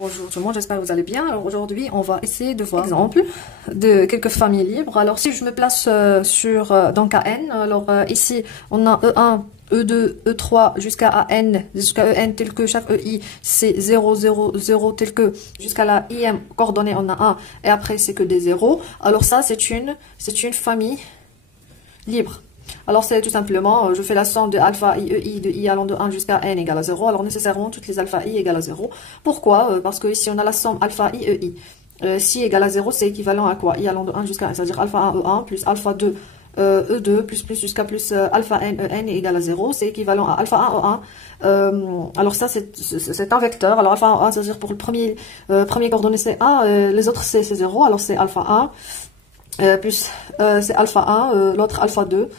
Bonjour tout le monde, j'espère que vous allez bien. Alors aujourd'hui, on va essayer de voir l'exemple de quelques familles libres. Alors si je me place dans KN, alors ici on a E1, E2, E3 jusqu'à AN, jusqu'à EN tel que chaque EI c'est 0, 0, 0 tel que jusqu'à la IM coordonnée on a 1 et après c'est que des zéros. Alors ça c'est une famille libre. Alors c'est tout simplement, je fais la somme de alpha i, ei de i allant de 1 jusqu'à n égale à 0. Alors nécessairement toutes les alpha i égale à 0. Pourquoi? Parce que ici on a la somme alpha i, ei. Si égale à 0, c'est équivalent à quoi? I allant de 1 jusqu'à n, c'est-à-dire alpha 1, E1 plus alpha 2, E2 plus jusqu'à plus alpha n, En égale à 0. C'est équivalent à alpha 1, E1. Alors ça c'est un vecteur. Alors alpha 1, c'est-à-dire pour le premier coordonnée c'est 1, les autres c'est 0. Alors c'est alpha 1 plus c'est alpha 1, l'autre alpha 2.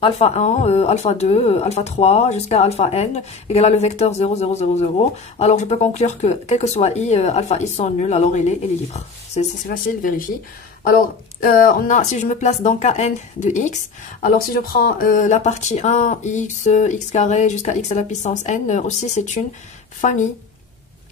Alpha 1, alpha 2, alpha 3 jusqu'à alpha n égale à le vecteur 0, 0, 0, 0. Alors je peux conclure que quel que soit i, alpha i sont nuls, alors il est libre. C'est facile, vérifie. Alors si je me place dans Kn de x, alors si je prends la partie 1, x, x carré jusqu'à x à la puissance n, aussi c'est une famille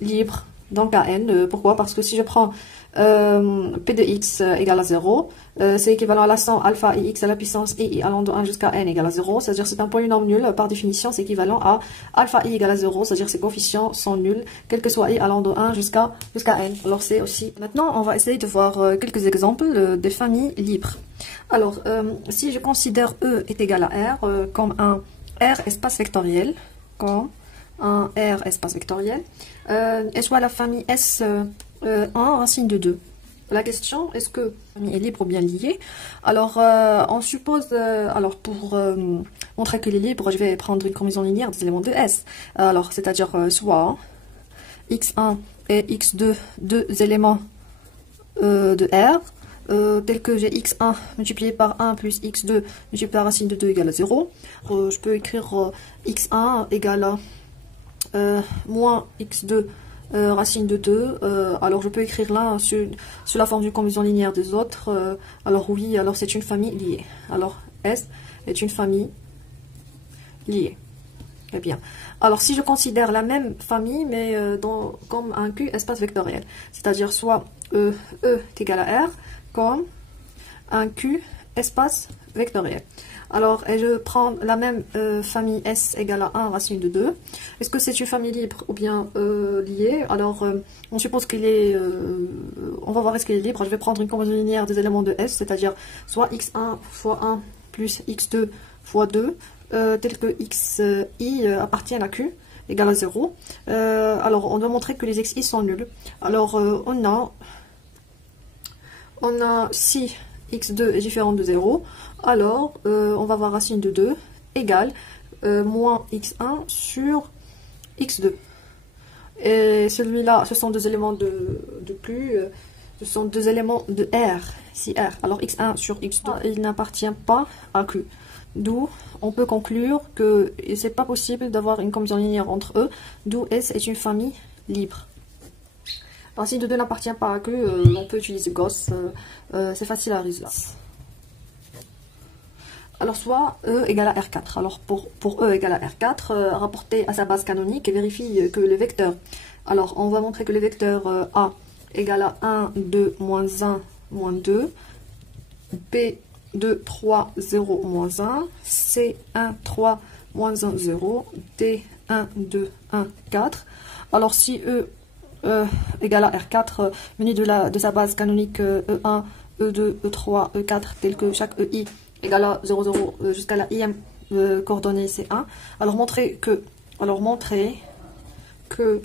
libre dans Kn. Pourquoi? Parce que si je prends p de x égale à 0, c'est équivalent à la somme alpha ix à la puissance i allant de 1 jusqu'à n égale à 0, c'est-à-dire c'est un polynôme nul, par définition c'est équivalent à alpha i égale à 0, c'est-à-dire ses coefficients sont nuls, quel que soit i allant de 1 jusqu'à n. Alors c'est aussi... Maintenant on va essayer de voir quelques exemples des familles libres. Alors si je considère E est égal à R comme un R espace vectoriel, et soit la famille S 1 racine de 2. La question, est-ce que la famille est libre ou bien liée? Alors, on suppose, alors pour montrer qu'elle est libre, je vais prendre une combinaison linéaire des éléments de S. Alors, c'est-à-dire soit x1 et x2, deux éléments de R, tel que j'ai x1 multiplié par 1 plus x2 multiplié par racine de 2 égale à 0. Je peux écrire x1 égale à moins x2 racine de 2, alors je peux écrire là sur la forme d'une combinaison linéaire des autres. Alors oui, alors c'est une famille liée. Alors S est une famille liée. Eh bien, alors si je considère la même famille mais comme un Q espace vectoriel, c'est-à-dire soit E est égal à R comme un Q espace vectoriel. Alors, et je prends la même famille S égale à 1 racine de 2. Est-ce que c'est une famille libre ou bien liée? Alors, on suppose qu'il est... on va voir est-ce qu'il est libre. Je vais prendre une combinaison linéaire des éléments de S, c'est-à-dire soit x1 fois 1 plus x2 fois 2, tel que xi appartient à q, égale à 0. Alors, on doit montrer que les xi sont nuls. Alors, on a si x2 est différent de 0, alors on va voir racine de 2 égale moins x1 sur x2. Et celui-là, ce sont deux éléments de Q, ce sont deux éléments de R, si R. Alors x1 sur x2, il n'appartient pas à Q. D'où on peut conclure que c'est pas possible d'avoir une combinaison linéaire entre eux, d'où S est une famille libre. Racine de 2 n'appartient pas à Q, on peut utiliser Gauss, c'est facile à résoudre. Alors soit E égale à R4. Alors pour E égale à R4, rapporter à sa base canonique et vérifie que le vecteur. Alors on va montrer que le vecteur A égale à 1, 2, moins 1, moins 2, B2, 3, 0, moins 1, C1, 3, moins 1, 0, D1, 2, 1, 4. Alors si E égale à R4, muni de sa base canonique E1, E2, E3, E4, tel que chaque EI égale à 0, 0 jusqu'à la IM coordonnée C1. Alors montrer que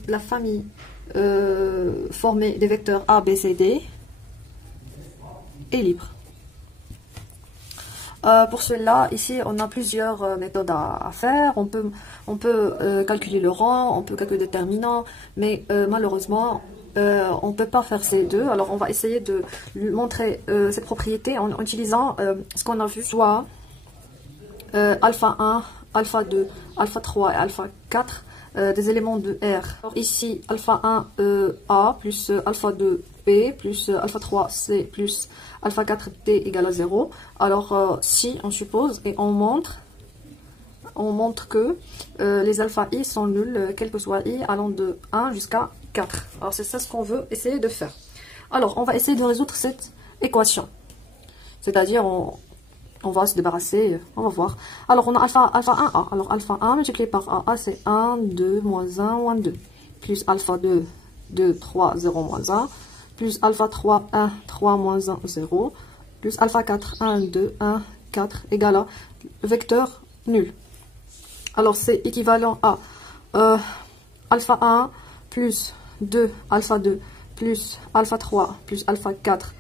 la famille formée des vecteurs A, B, C, D est libre. Pour cela, ici, on a plusieurs méthodes à faire. On peut calculer le rang, on peut calculer le déterminant, mais malheureusement, on ne peut pas faire ces deux. Alors, on va essayer de lui montrer cette propriété en utilisant ce qu'on a vu, soit alpha 1, alpha 2, alpha 3 et alpha 4 des éléments de R. Alors, ici, alpha 1 A plus alpha 2 B plus alpha 3 C plus alpha 4 D égale à 0. Alors, si on suppose et on montre on montre que les alpha i sont nuls, quel que soit i, allant de 1 jusqu'à 4. Alors c'est ça ce qu'on veut essayer de faire. Alors on va essayer de résoudre cette équation. C'est-à-dire on va se débarrasser, on va voir. Alors on a alpha 1a. Alors alpha 1 multiplié par a c'est 1, 2, moins 1, moins 2. Plus alpha 2, 2, 3, 0, moins 1. Plus alpha 3, 1, 3, moins 1, 0. Plus alpha 4, 1, 2, 1, 4 égale à le vecteur nul. Alors c'est équivalent à alpha 1 plus 2 alpha 2 plus alpha 3 plus alpha 4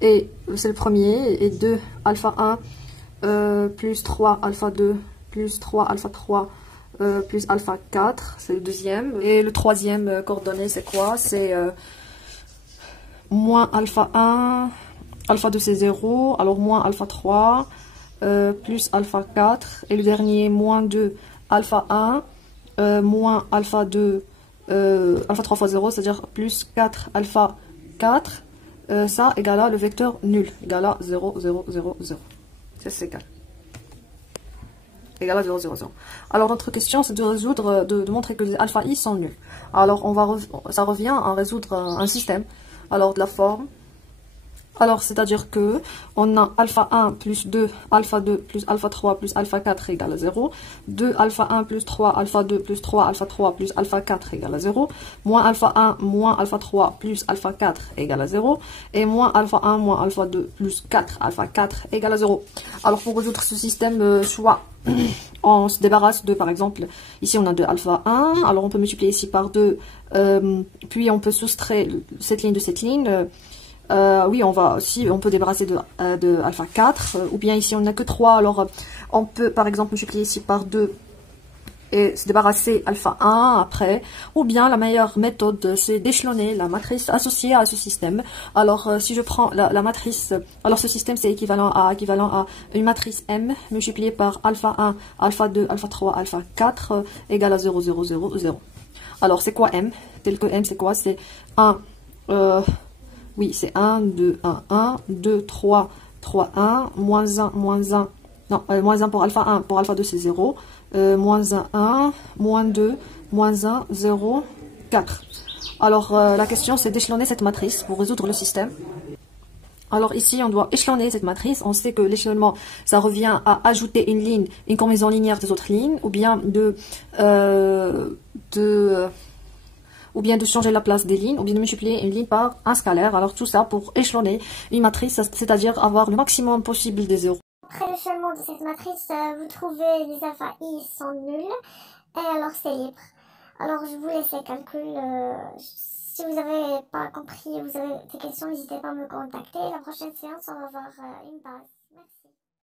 et c'est le premier, et 2 alpha 1 plus 3 alpha 2 plus 3 alpha 3 plus alpha 4, c'est le deuxième. Et le troisième coordonnée c'est quoi? C'est moins alpha 1, alpha 2 c'est 0, alors moins alpha 3 plus alpha 4, et le dernier moins 2 alpha 1 moins alpha 2 alpha 3 fois 0, c'est-à-dire plus 4 alpha 4, ça égale à le vecteur nul, égale à 0, 0, 0, 0. C'est égal. Égale à 0, 0, 0. Alors notre question c'est de résoudre, de montrer que les alpha i sont nuls. Alors ça revient à résoudre un système. Alors de la forme. Alors, c'est-à-dire que on a alpha 1 plus 2, alpha 2 plus alpha 3 plus alpha 4 égale à 0. 2 alpha 1 plus 3, alpha 2 plus 3, alpha 3 plus alpha 4 égale à 0. Moins alpha 1 moins alpha 3 plus alpha 4 égale à 0. Et moins alpha 1 moins alpha 2 plus 4 alpha 4 égale à 0. Alors, pour résoudre ce système, soit on se débarrasse de, par exemple, ici on a 2 alpha 1. Alors, on peut multiplier ici par 2. Puis, on peut soustraire cette ligne de cette ligne. Oui, on peut débarrasser de alpha 4, ou bien ici on n'a que 3, alors on peut par exemple multiplier ici par 2 et se débarrasser alpha 1 après, ou bien la meilleure méthode c'est d'échelonner la matrice associée à ce système. Alors si je prends la matrice, alors ce système c'est équivalent à une matrice M multipliée par alpha 1, alpha 2, alpha 3, alpha 4 égale à 0, 0, 0, 0. Alors c'est quoi M? Tel que M c'est quoi? C'est 1, oui, c'est 1, 2, 1, 1, 2, 3, 3, 1, moins 1, moins 1, non, moins 1 pour alpha 1, pour alpha 2 c'est 0, moins 1, 1, moins 2, moins 1, 0, 4. Alors, la question c'est d'échelonner cette matrice pour résoudre le système. Alors ici, on doit échelonner cette matrice. On sait que l'échelonnement, ça revient à ajouter une ligne, une combinaison linéaire des autres lignes, ou bien ou bien de changer la place des lignes, ou bien de multiplier une ligne par un scalaire. Alors tout ça pour échelonner une matrice, c'est-à-dire avoir le maximum possible des zéros. Après l'échelonnement de cette matrice, vous trouvez les alpha i sont nuls, et alors c'est libre. Alors je vous laisse les calculs. Si vous n'avez pas compris, vous avez des questions, n'hésitez pas à me contacter. La prochaine séance, on va voir une base.